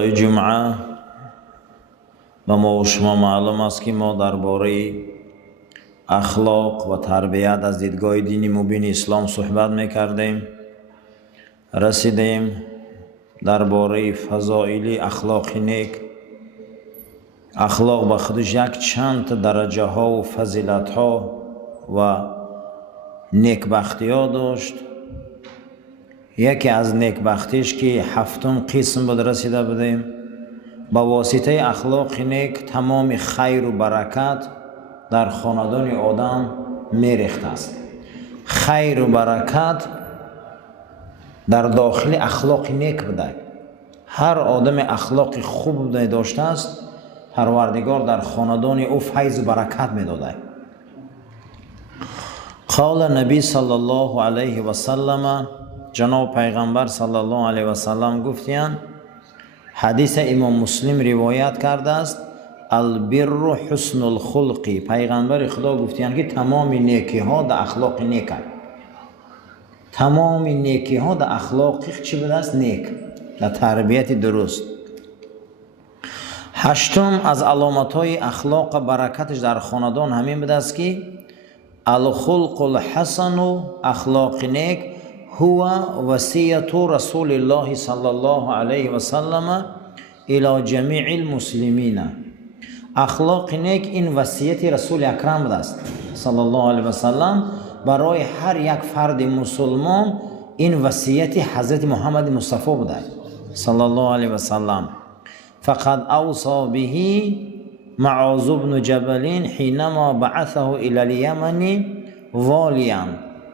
جمعه به ما و شما معلوم است که ما درباره اخلاق و تربیت از دیدگاه دینی مبین اسلام صحبت میکردیم. رسیدیم درباره فضائل اخلاق نیک. اخلاق به خودش یک چند درجه ها و فضیلت ها و نیکبختی ها داشت. یکی از نیکبختیش که هفتم قسم بود رسیده بودیم. با واسطه اخلاق نیک تمام خیر و برکت در خاندان آدم میریخته است. خیر و برکت در داخل اخلاق نیک بوده. هر آدم اخلاق خوب داشته است، پروردگار در خاندان او فیض و برکت میداده. قال نبی صلی الله علیه و سلم، جناب پیغمبر صلی الله علیه و سلم گفتند، حدیث امام مسلم روایت کرده است، البر حسن الخلقی. پیغمبر خدا گفتند که تمام نیکی ها در اخلاق نیک است. تمام نیکی ها در اخلاق چی بوده است؟ نیک، در تربیت درست. هشتم از علامت های اخلاق و برکتش در خاندان همین بوده است که الخلق الحسن و اخلاق نیک هو وصیت رسول الله صلی الله علیه و سلم الی جمیع المسلمین. اخلاق نیک این وصیت رسول اکرم بوده است صلی الله علیه و سلم برای هر یک فرد مسلمان. این وصیت حضرت محمد مصطفی بوده صلی الله علیه و سلم. فقد اوصى به معاذ بن جبل حينما بعثه الى اليمن واليا.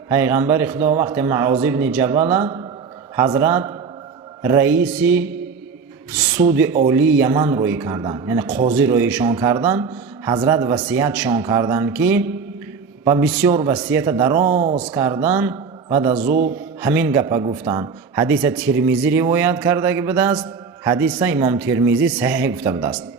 پیغمبر خدا وقت معاذ بن جبل حضرت رئیس سود عالی یمن روی کردن، یعنی قاضی رویشان کردن، حضرت وصیت شان کردن که و بسیار وصیت دراز کردن. بعد از او همین گپ گفتن. حدیث ترمذی روایت کرده که بوده است. حدیث امام ترمذی صحیح گفته بوده است.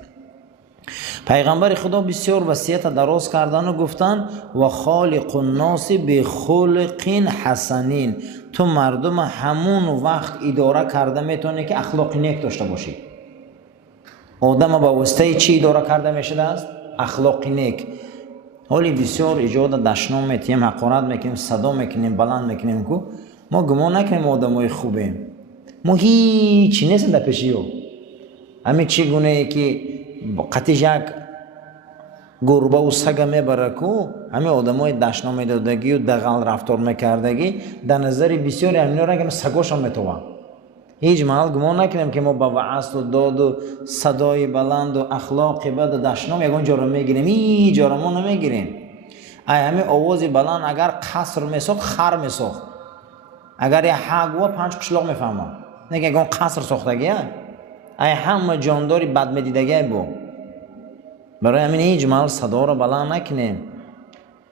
پیغمبر خدا بسیار وصیت دراز کردن و گفتن و خالق الناس بخلق حسنین. تو مردم همون وقت اداره کرده میتونه که اخلاق نیک داشته باشی. آدم با واسطه چی اداره کرده میشده است؟ اخلاق نیک. حالی بسیار ایجاد دشنام میتیم، حقارت میکنیم، صدا میکنیم، بلند میکنیم که ما گمان نکنیم آدمای خوبیم. ما هیچی نیستیم در پیشی او. همین چگونه ای که قطعش یک گربه و سگ میبره که همین آدمای دشنام میدادگی و دغل رفتار میکردگی در نظر بسیاری همینا را که سگاشان میتوان. هیچ محل گمان نکنیم که ما با وعظ و داد و صدای بلند و اخلاق بد و دشنام یگان جا را میگیریم. هیچ جا را ما نمیگیریم. همین آواز بلند اگر قصر میساخت خر میساخت. اگر یه حق و 5 قشلاق میفهمم نگه یگان قصر ساختگیه. همه جانداری بد میدیدگی بود. برای همین هیچ محل صدا را بلند نکنیم.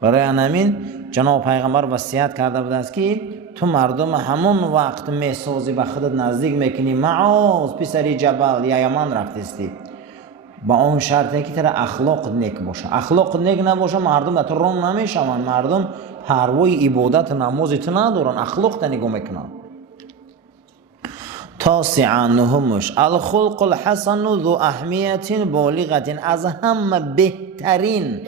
برای همین جناب پیغمبر وصیت کرده بود است که تو مردم همون وقت میسازی به خودت نزدیک میکنی. معاذ پسر جبل یا یمن رفتستی، با اون شرطی که تر اخلاق نیک باشه. اخلاق نیک نباشه مردم در تو رام نمیشون. مردم پروای عبادت نماز تو ندارن، اخلاق تا نگاه میکنن. تاسعا نهمش الخلق الحسن ذو اهمیت بالغه. از همه بهترین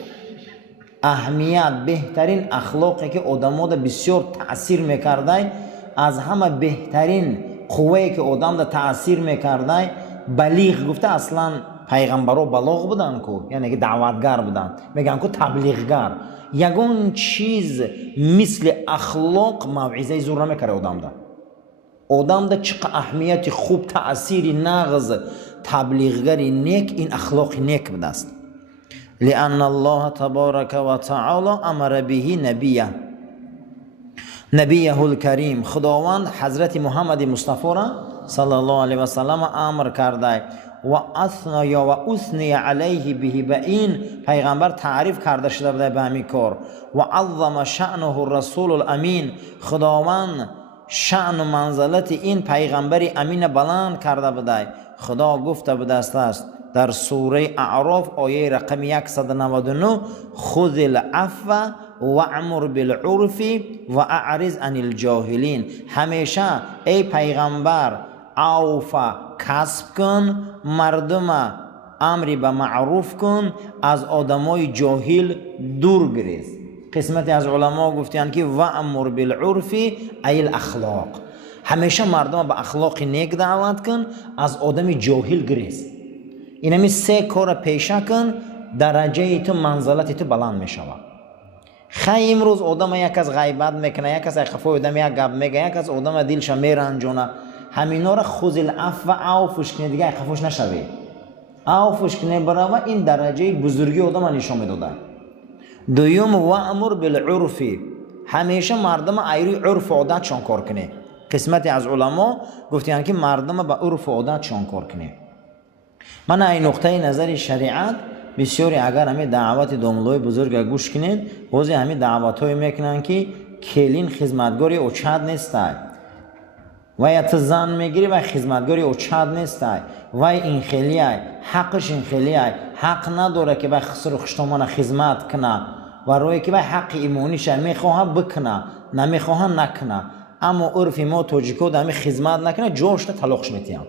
اهمیت، بهترین اخلاقی که آدم‌ها بسیار تأثیر میکرده، از همه بهترین قوه‌ای که آدم دا تأثیر میکرده، بلیغ گفته. اصلا پیغمبرها بلاغ بودن که یعنی که دعوتگر بودن، میگن که تبلیغگر. یگون چیز مثل اخلاق موعظه زور نمیکره آدم دا. آدم دا چقدر اهمیت خوب تأثیری نغز تبلیغگری نیک این اخلاق نیک بوده است. لأن الله تبارک و تعالی امر به نبیه الکریم. خداوند حضرت محمد مصطفی را صلی الله علیه و سلم امر کرده و اثنی علیه به این پیغمبر تعریف کرده شده بوده به همین کار. و عظم شأنه الرسول الامین. خداوند شأن و منزلت این پیغمبر امین بلند کرده بوده. خدا گفته بوده است در سوره اعراف آیه رقم 199 خذ العفو وأمر بالعرف و اعرض عن الجاهلین. همیشه ای پیغمبر عفو کسب کن، مردم امری به معروف کن، از آدمای جاهل دور گریز. قسمتی از علما گفتن که و امر بالعرف ای الاخلاق، همیشه مردم به اخلاق نیک دعوت کن، از آدم جاهل گریز. اینمی 3 کار پیشه کن، درجه تو منزلت تو بلند میشود. خیلی امروز آدم یک از غیبت میکنه، یک از خفای آدم یک گپ میگه، یک از آدم دلش میرنجونه، همینا را خذ العفو عفوش کنی، دیگه خفوش نشوی، عفوش کنی برای این درجه بزرگی آدم نشون میداده. دوم و امر بالعرف، همیشه مردم ایروی عرف و عادتشان کار کنه. قسمتی از علما گفتن که مردم به عرف و عادتشان کار کنه. من این نقطه نظر شریعت بسیاری اگر همین دعوت دوملوی بزرگ گوش کنید، بعضی همین دعوت های میکنن که کلین خدمتگاری اوچاد نیسته و یا زن میگیری و خدمتگاری اوچاد نیسته و این خیلیه حقش، این خیلیه حق نداره که به خسر خشتمان خدمت کنه و روی که به حق ایمونیشه میخواه بکنه نمیخواه نکنه، اما عرف ما توجیکو دمی خدمت نکنه جوشت طلاقش میتیم.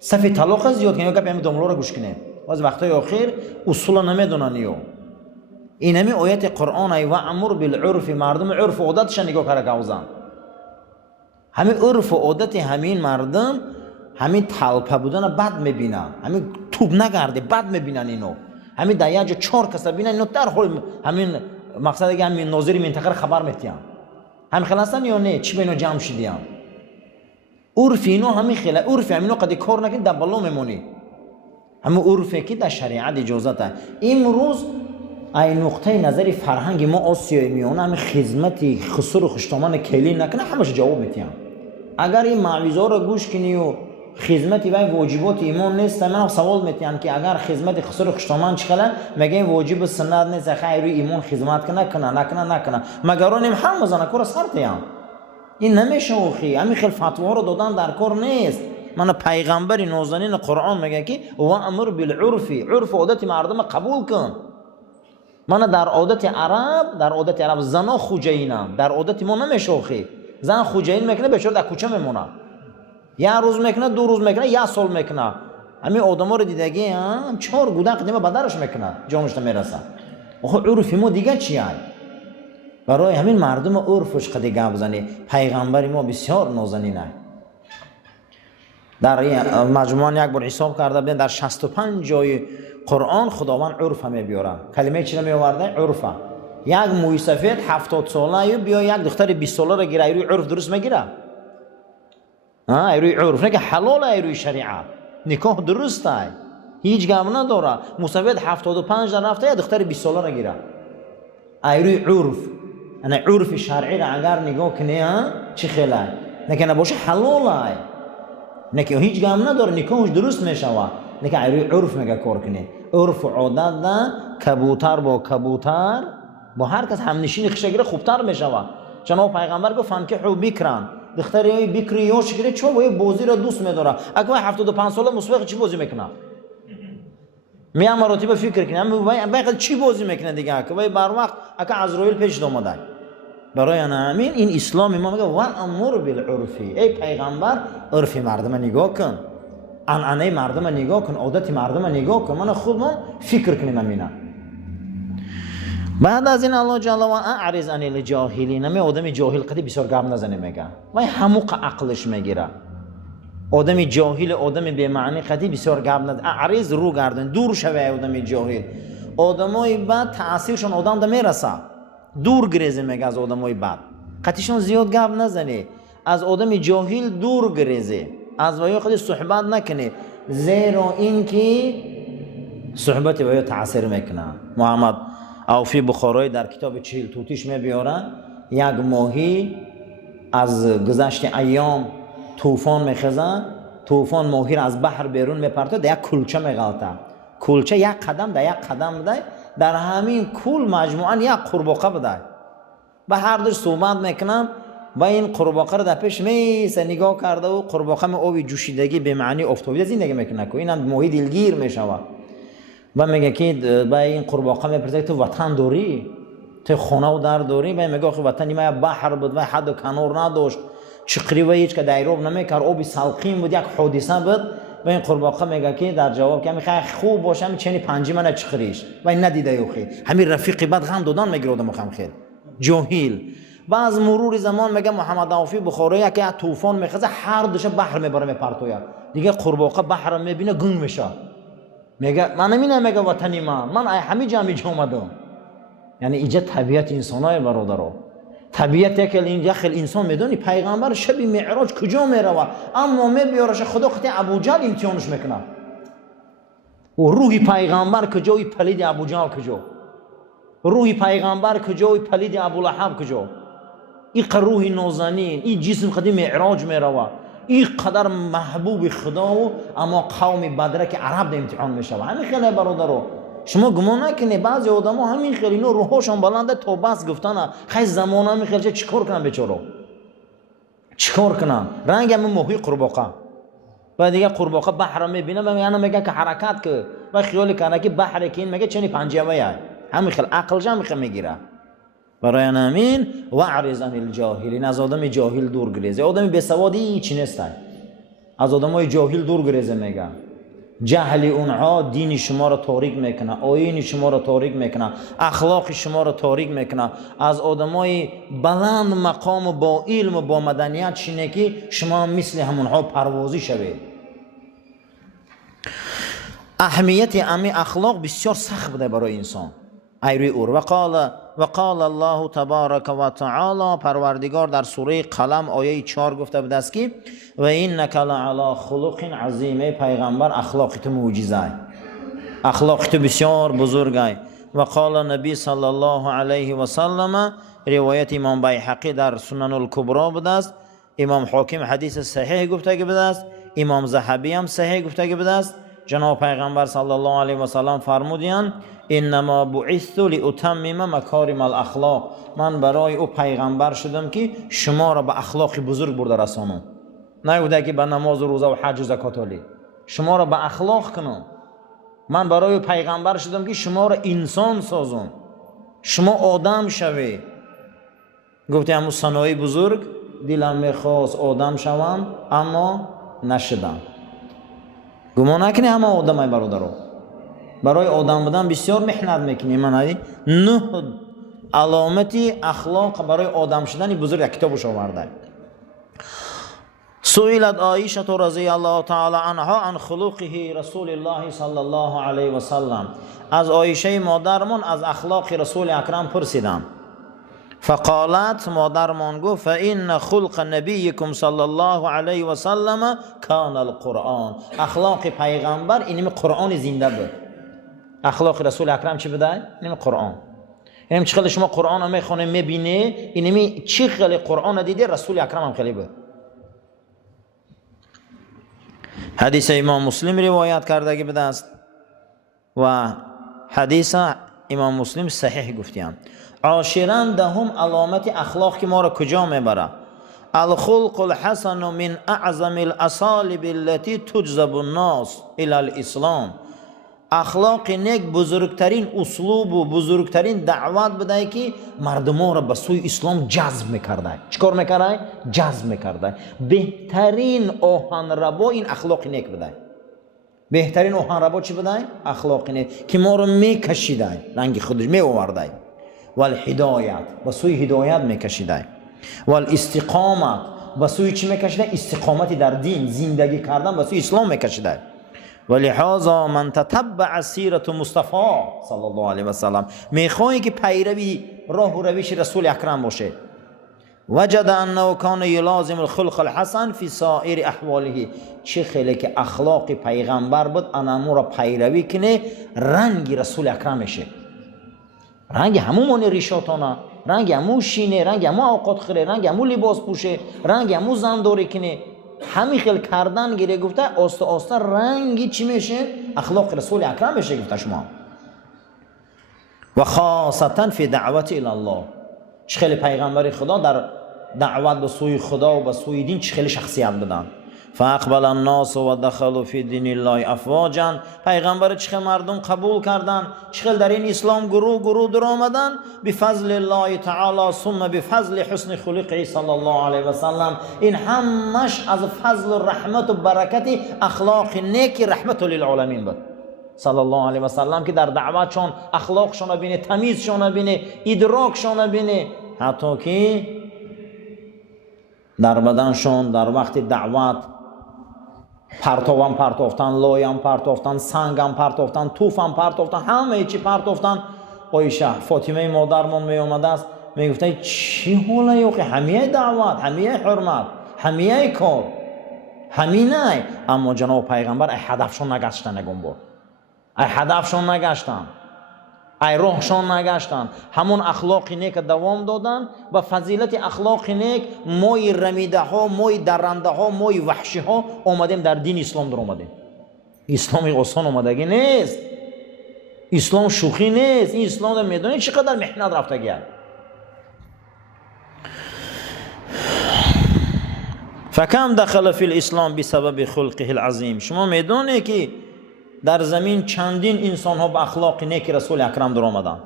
صفی طلاق زیاد کنه، گپ همین دوملو رو گوش کنه، باز وقتای آخر اصولا نمیدونن. این همین آیت قرآن ای و امر بالعرف، مردم عرف و عادتش نگاه کرده گوزن. همین عرف و عادت همین مردم همین طلپه بودن بد میبینن، همین توب نگرده بد میبینن اینو، همین در یک جا 4 کس بینن اینو در حال همین مقصد که همین ناظر منطقه خبر میتیم هم خلاصن یا نه چی بینو جمع شدیم. عرف اینو همین خیلی عرف همینو قد کار نکنی در بالا میمونی، همین عرفی که در شریعت اجازته. امروز این نقطه نظری فرهنگ ما آسیایی میونه همین خدمتی خسر و خشتمان کلی نکنه، همش جواب میتیم. اگر این معویزه رو گوش کنی و خدمتی و واجبات ایمان نیست، من سوال میتیم که اگر خدمت خسر و خشتمان چخله میگه واجب سنت نیست، خیر ایمان خدمت کنه نکنه مگر اونم هم مزنه کار سرتیم. این نمیشه اوخی، همین خیلی فتوا رو دادن در کار نیست. من پیغمبر نازنین قرآن میگه که و امر بالعرف، عرف عادت مردم قبول کن. من در عادت عرب زنا خوجینم، در عادت ما نمیشه اوخی. زن خوجین میکنه بیچاره در کوچه میمونه، یک روز میکنه 2 روز میکنه 1 سال میکنه. همین آدما رو دیدگی هم 4 گودن قدیمه بدرش میکنه جانش نمیرسه. آخه عرف ما دیگه چیه؟ برای همین مردم عرفش قدی گپ بزنی. پیغمبر ما بسیار نازنینه. در مجموعه یک بار حساب کرده بودن در 65 جای قرآن خداوند عرف همه بیاره. کلمه چی می آورده؟ عرفه. یک موی سفید 70 ساله بیا یک دختر 20 ساله را گیره، ایروی عرف درست میگیره؟ ایروی عرف نه که حلال، ایروی شریعت نکاح درسته، هیچ گم نداره. مسافید 75 در رفته یک دختر 20 ساله را گیره، ایروی عرف. انا عرف شرعی را اگر نگاه کنی چی خیلی نکنه باشه حلاله، نکه هیچ گم نداره نکاحش درست میشوه، نکه ایروی عرف میگه کار کنی. عرف و عادت ده کبوتر با کبوتر با هر کس همنشین خشگیره خوبتر میشوه. چون پیغمبر گفت فانکحوا بکرن، دختری بکری یا شگیره چون وی بازی را دوست میداره. اگه 75 ساله مسابقه چی بازی میکنه؟ میام مراتب فکر کنم وای چی بازی میکنه دیگه که وای بر وقت اگه عزرائیل پیش اومده. برای همین این اسلام ما میگه و امر بالعرف، ای پیغمبر عرف مردم نگاه کن، عنعنه مردم نگاه کن، عادت مردم نگاه کن، من خودمون فکر کنیم امینه. بعد از این الله جل و اعرض عن الجاهلین، می آدم جاهل قدی بسیار گپ نزنه میگه وای حموق عقلش میگیره. آدم جاهل آدم به معنی قدی بسیار گپ نزنه، اعرض رو گردن دور شوه. آدم جاهل آدمای بعد تاثیرشون آدم ده میرسه، دور گریزه میگه از آدمای بعد، قطیشون زیاد گپ نزنه، از آدم جاهل دور گریزه، از ویا قدی صحبت نکنه، زیرا اینکه صحبت ویا تاثیر میکنه. محمد اوفی بخارایی در کتاب 40 توتیش میبیاره یک ماهی از گذشت ایام طوفان میخزه، طوفان ماهی را از بحر بیرون میپرته، در یک کلچه میغلطه، کلچه یک قدم در یک قدم بده، در همین کل مجموعاً یک قورباغه بده. به هر دوش صحبت میکنم و این قورباغه را در پیش میسه نگاه کرده و قورباغه می آبی جوشیدگی به معنی افتادی زندگی میکنه که اینم ماهی دلگیر میشوه و میگه که با این قورباغه میپرسه تو وطن داری؟ تو خونه و در داری؟ و میگه که وطن ما بحر بود و حد و کنار نداشت، چقری و هیچ که دایروب نمیکرد، آبی سلقین بود، یک حادثه بود و این قورباغه میگه که در جواب که میخوای خوب باشم چنین پنجی من چخریش و این ندیده یوخی همین رفیقی بعد غم دادن میگیره آدم خم خیل جاهل. بعض مرور زمان میگه محمد عافی بخاری که طوفان میخزه هر دوشه بحر میبره میپرتویا دیگه قورباغه بحر میبینه گنگ میشه میگه من نمیدونم میگه وطنی من همه جا اومدم. یعنی اینجا طبیعت انسانای برادرها طبیعت که اینجا خیلی انسان میدونی پیغمبر شب معراج کجا میروه اما میبیارش خدا خطی ابوجهل امتحانش میکنه و روحی پیغمبر کجای پلید ابوجهل کجا روحی پیغمبر کجای پلید ابولهب کجا این روح نازنین این جسم خدی معراج میروه این قدر محبوب خدا و اما قوم بدره که عرب امتحان میشه همین خیلی برادرها شما گمان نکنید بعضی آدما همین خیلی اینا روحشون بلنده تا بس گفتن خیلی زمانه میخواد چیکار کنن بیچاره چیکار کنن رنگ هم موهی قورباغه و دیگه قورباغه بحر میبینه و یعنی میگه که حرکت که و خیال کنه که بحر که این میگه چنین پنجه‌ای همین خیلی عقل جمع میگیره. برای همین واعرض عن الجاهلین از آدم جاهل دور گریزه آدم بی سوادی چی نیست از آدمای جاهل دور گریزه میگه جهل اونها دین شما را تاریک میکنه آیین شما را تاریک میکنه اخلاق شما را تاریک میکنه از آدمای بلند مقام و با علم و با مدنیت شینه که شما مثل همونها پروازی شوید. اهمیت امی اخلاق بسیار سخت بوده برای انسان ایروی اور وقال الله تبارک و تعالی پروردگار در سوره قلم آیه 4 گفته بود است که و اینک لعلی خلق عظیم پیغمبر اخلاقت معجزه اخلاقت بسیار بزرگه. و قال نبی صلی الله علیه و سلم روایت امام بیهقی در سنن الکبری بود است امام حاکم حدیث صحیح گفته که بود است امام ذهبی هم صحیح گفته که بود است جناب پیغمبر صلی الله علیه و سلم فرمودند انما بعثت لاتمم مکارم الاخلاق من برای او پیغمبر شدم که شما را به اخلاق بزرگ برده رسانم نگفته که به نماز و روزه و حج و زکات علی شما را به اخلاق کنم من برای پیغمبر شدم که شما را انسان سازم شما آدم شوی گفته همون صنایع بزرگ دلم میخواست آدم شوم اما نشدم گمان نکنی همه آدم های برادرها برای آدم بودن بسیار محنت میکنی من نه علامتی اخلاق برای آدم شدن بزرگ یک کتابش آورده. سئلت عایشه رضی الله تعالی عنها عن خلقه رسول الله صلی الله علیه و سلم از عایشه مادرمان از اخلاق رسول اکرم پرسیدم فقالت مادرمان گفت فإن خلق نبیکم صلی الله علیه و سلم کان القرآن اخلاق پیغمبر اینم قرآن زنده بود اخلاق رسول اکرم چی بوده؟ اینم قرآن اینم چه خیلی شما قرآن رو میخونه میبینه اینم چه خیلی قرآن دیده رسول اکرم هم خیلی بود. حدیث امام مسلم روایت کرده بوده است و حدیث امام مسلم صحیح گفتیم. عاشراً دهم علامت اخلاق که ما را کجا میبره الخلق الحسن من اعظم الاصالب التي تجذب الناس الى الاسلام اخلاق نیک بزرگترین اسلوب و بزرگترین دعوت بده که مردم را به سوی اسلام جذب میکرده چیکار میکرده؟ جذب میکرده بهترین آهنربا این اخلاق نیک بده بهترین آهنربا چی بده؟ اخلاق نیک که ما را میکشیده رنگ خودش میآورده والهدایت به سوی هدایت میکشیده والاستقامت به سوی چی میکشیده؟ استقامتی در دین زندگی کردن به سوی اسلام میکشیده. ولهذا من تتبع سیرت مصطفی صلی الله علیه و سلم میخواهی که پیروی راه و روش رسول اکرم باشه وجد انه کان یلازم الخلق الحسن فی سایر احواله چه خیلی که اخلاق پیغمبر بود انامو را پیروی کنه رنگ رسول اکرم میشه رنگ همون ریشاتانه رنگ همون شینه رنگ همون اوقات خیره رنگ همون لباس پوشه رنگ همون زنداری کنه همین خیل کردن گیره گفته آسته آسته رنگی چی میشه؟ اخلاق رسول اکرم میشه گفته شما و خاصتا فی دعوت الله چه خیلی پیغمبر خدا در دعوت به سوی خدا و به سوی دین چه خیلی شخصیت بدن فاقبل الناس و دخلوا فی دین الله افواجا. پیغمبر چه مردم قبول کردن، چه در این اسلام گروه در آمدن. بفضل الله تعالی ثم بفضل حسن خلقه صلی الله علیه و سلم. این همش از فضل و رحمت و برکت اخلاق نیک رحمت للعالمین بود صلی الله علیه و سلم، که در دعوت چون اخلاقشون بینه، تمیزشون بینه، ادراکشون بینه، حتی که در بدنشون در وقت دعوت پرتوام پرتافتن، لایم پرتافتن، سنگم پرتافتن، توفم پرتافتن، همه چی پرتافتن. آیشه فاطمه مادرمون می اومده است می گفته چی حاله یوقی، همیه دعوت، همیه حرمت، همیه کار، همینه. اما جناب پیغمبر ای هدفشون نگشتن، نگم بود ای هدفشون نگشتن، ای روحشون نگشتن. همون اخلاق نیک دوام دادن. و فضیلت اخلاق نیک مای رمیده ها، مای درنده ها، مای وحشی ها آمدیم در دین اسلام در آمدیم. اسلام آسان آمدگی نیست، اسلام شوخی نیست. این اسلام در میدونی چقدر محنت رفته گرد. فکم دخل فی الاسلام بسبب خلقه العظیم. شما میدونی که در زمین چندین انسان ها با اخلاق نیک رسول اکرم در آمدن.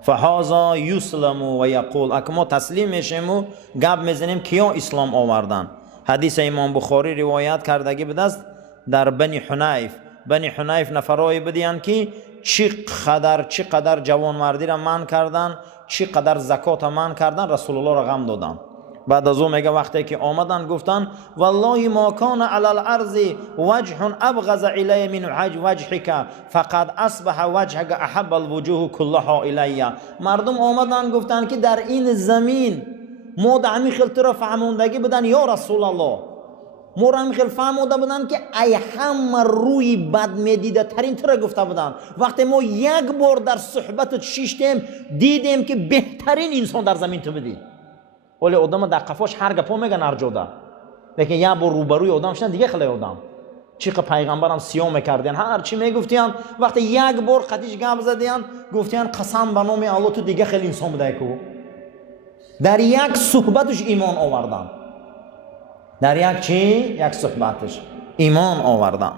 فهذا یسلم و یقول، اکما تسلیم میشیم و گپ میزنیم کیا اسلام آوردن. حدیث امام بخاری روایت کردگی بده است در بنی حنیف نفرای بدیان که چقدر جوانمردی را من کردن، چقدر زکات من کردن، رسول الله را غم دادن. بعد از اون میگه وقتی که آمدن گفتن والله ما کان علی الارض وجه ابغض الی من وجهک فقد اصبح وجهک احب الوجوه كلها الی. مردم آمدن گفتن که در این زمین ما در همین خیلی را فهموندگی بدن یا رسول الله، ما را همین خیلی فهمونده بدن که ای همه روی بد میدیده ترین تر گفته بدن. وقتی ما یک بار در صحبت شیشتیم دیدیم که بهترین انسان در زمین تو بدی، ولی آدم در قفاش هر گپا میگن ارجوده، لیکن یک بار روبروی آدم شدن دیگه خیلی آدم چیق پیغمبرم سیاه میکردین، هر چی میگفتین وقتی یک بار قدیش گپ زدین گفتین قسم به نام الله تو دیگه خیلی انسان بوده کو. در یک صحبتش ایمان آوردن، در یک صحبتش ایمان آوردن.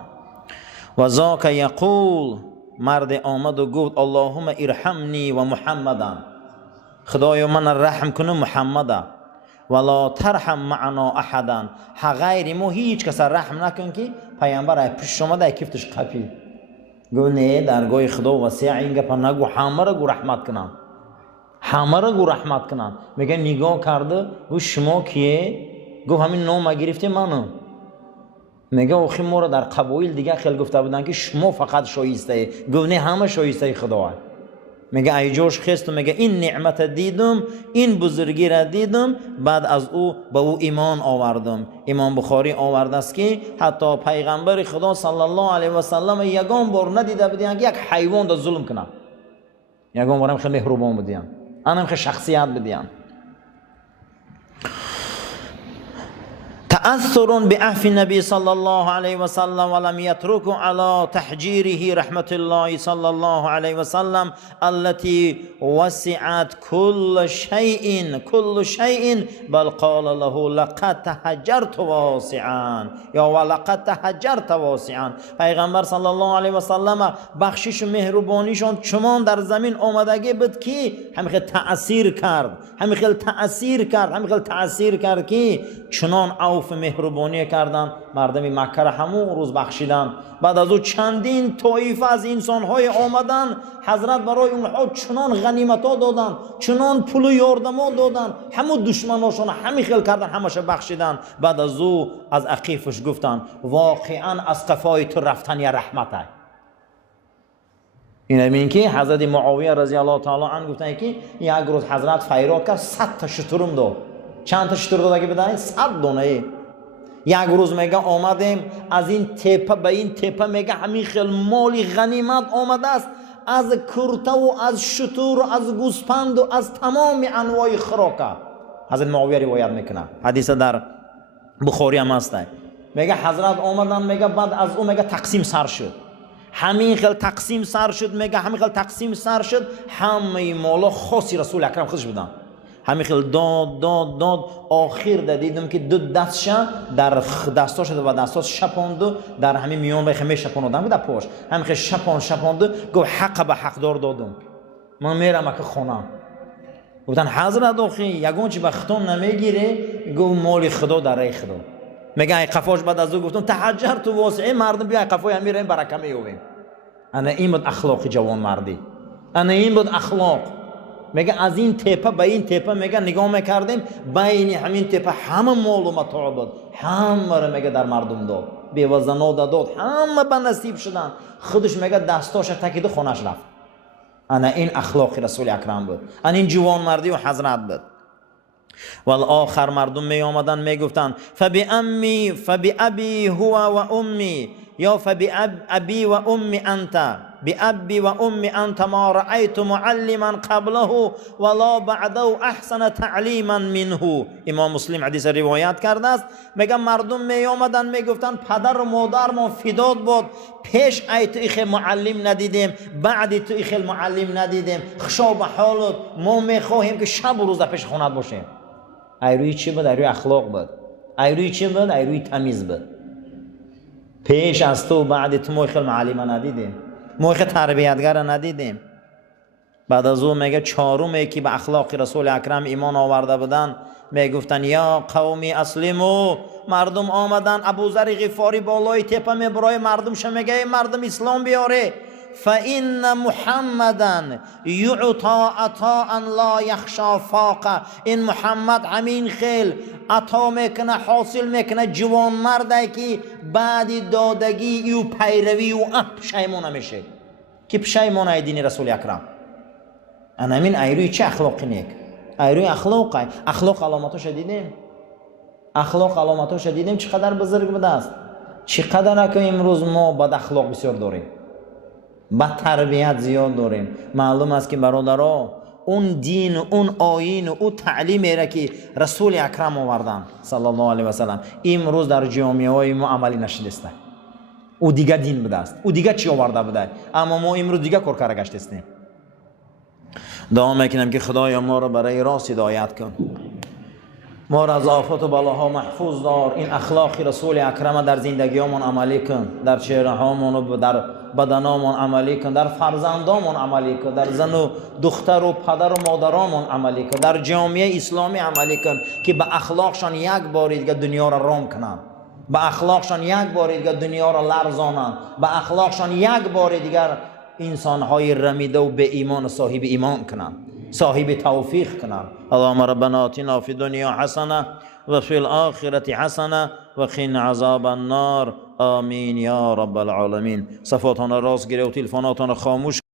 و ذاک یقول، مرد آمد و گفت اللهم ارحمنی و محمدا، خدایا من رحم کنه محمد، ولا ترحم معنا احدا، غیر ما هیچ کس رحم نکن که پیامبر پیش شما در کفتش قپی. گفت نه درگاه خدا وسیع این گپ نگو، همه را گو رحمت کنم، همه را گو رحمت کنم. میگه نگاه کرده گفت شما کیه؟ گفت همین نام گرفته منو. میگه آخی ما را در قبایل دیگه خیلی گفته بودن که شما فقط شایسته. گفت نه همه شایسته خدا. میگه ای جوش خست و میگه این نعمت دیدم، این بزرگی را دیدم، بعد از او به او ایمان آوردم. امام بخاری آورده است که حتی پیغمبر خدا صلی الله علیه و سلم یگان بار ندیده بودن که یک حیوان دا ظلم کنه، یگان بار هم خیلی مهربان بودن، هم خیلی شخصیت بودن. تأثر بعفو النبي صلى الله عليه وسلم ولم يترك على تحجيره رحمة الله صلى الله عليه وسلم التي وسعت كل شيء بل قال له لقد تهجرت واسعا یا ولقد تهجرت واسعا. پیغمبر صلی الله علیه و سلم بخشش و مهربانیشون چمان در زمین آمدگی بود که همین خیلی تأثیر کرد که چنان عوف مهربانی کردن مردم مکه را همون روز بخشیدن. بعد از او چندین طایفه از انسان‌های آمدن، حضرت برای اونها چنان غنیمت‌ها دادن، چنان پول و یاردم‌ها دادن، همون دشمناشون همین خیل کردن، همش بخشیدن. بعد از او از عقیفش گفتن واقعا از قفای تو رفتن یا رحمته. این همین که حضرت معاویه رضی الله تعالی عنه گفتن که یک روز حضرت فیراد کرد 100 تا شترم داد. چند تا شتر داد که بدن؟ 100 دانه. یک روز میگه آمدیم از این تپه به این تپه، میگه همین خیلی مالی غنیمت آمده است، از کرته و از شتر و از گوسپند و از تمام انواع خوراک. حضرت معاویه روایت میکنه، حدیث در بخاری هم هست. میگه حضرت آمدن، میگه بعد از اون میگه تقسیم سر شد، همین خیلی تقسیم سر شد. میگه همین خیلی تقسیم سر شد، همه مالا خاصی رسول اکرم خودش بودن. همین خیلی داد آخر دیدم که دو دستش در دستاش و دستاش شپاند در همین میان به خمه شپاندم در پاش همین خیلی شپاند گفت حق به حقدار دادم من میرم که خونم گفتن حضرت آخی یگان چی به ختم نمیگیره گفت مال خدا در رای خدا میگه ای قفاش بعد از او گفتم تحجر تو واسعه مردم بیا قفای هم میریم برکه میویم انا این بود اخلاق جوان مردی انا این بود اخلاق میگه از این تپه به این تپه میگه نگاه میکردیم بین همین تپه همه مال و متاع بود همه رو میگه در مردم داد بیوزنا داد همه به نصیب شدن خودش میگه دستاش تکیده خونش رفت انا این اخلاق رسول اکرم بود انا این جوان مردی و حضرت بود والآخر مردم می آمدن می گفتن فبأبی هو و امی یا فبأبی و امی انت بأبی و امی انت ما رأیت معلما قبله ولا بعده احسن تعلیما منه. امام مسلم حدیث روایت کرده است میگه مردم می آمدن می گفتن پدر و مادر ما فداد بود پیش ای تو ایخ معلم ندیدیم بعد تو ایخ معلم ندیدیم خشا به حالت ما می خواهیم که شب و روز پیش خونت باشیم. ایروی چی بود؟ ایروی اخلاق بود. ایروی چی بود؟ ایروی تمیز بود. پیش از تو بعد تو ما خیلی معلم ندیدیم ما خیلی تربیتگر ندیدیم. بعد از اون میگه چهارمی که به اخلاق رسول اکرم ایمان آورده بودن میگفتن یا قومی اسلمو مردم آمدن ابوذر غفاری بالای تپه میبرای مردمش میگه مردم اسلام بیاره فإن محمدا یعطا عطاء لا یخشا فاقه این محمد همین خیل عطا میکنه حاصل میکنه جوان مرده که بعد دادگی و پیروی و پشیمون نمیشه که پشیمون ای دین رسول اکرم. انا همین ایروی چه اخلاقی نیک ایروی اخلاق علامتاش دیدیم اخلاق علامتاش دیدیم چقدر بزرگ بوده است چقدر که امروز ما بد اخلاق بسیار داریم با تربیت زیاد داریم. معلوم است که برادرها اون دین اون آیین و اون تعلیمی را که رسول اکرم آوردن صلی الله علیه و سلم امروز در جامعه های ما عملی نشده است. او دیگه دین بوده است او دیگه چی آورده بوده اما ما امروز دیگه کار کرده گشته استیم. دعا میکنم که خدایا ما را برای راست هدایت کن ما را از آفات و بلاها محفوظ دار این اخلاق رسول اکرم در زندگیامون عملی کن در چهرهامون و در بدنامون عملی کن در فرزندامون عملی کن در زن و دختر و پدر و مادرامون عملی کن در جامعه اسلامی عملی کن که به اخلاقشان یک بار دیگه دنیا را رام کنن به اخلاقشان یک بار دیگه دنیا را لرزانن به اخلاقشان یک بار دیگر انسانهای رمیده و به ایمان صاحب ایمان کنن صاحب توفیق کنن. اللهم ربنا آتنا فی الدنیا حسنه و فی الآخرة حسنه و قنا عذاب النار آمین یا رب العالمین. صفاتان راست گیره و تلفناتان خاموش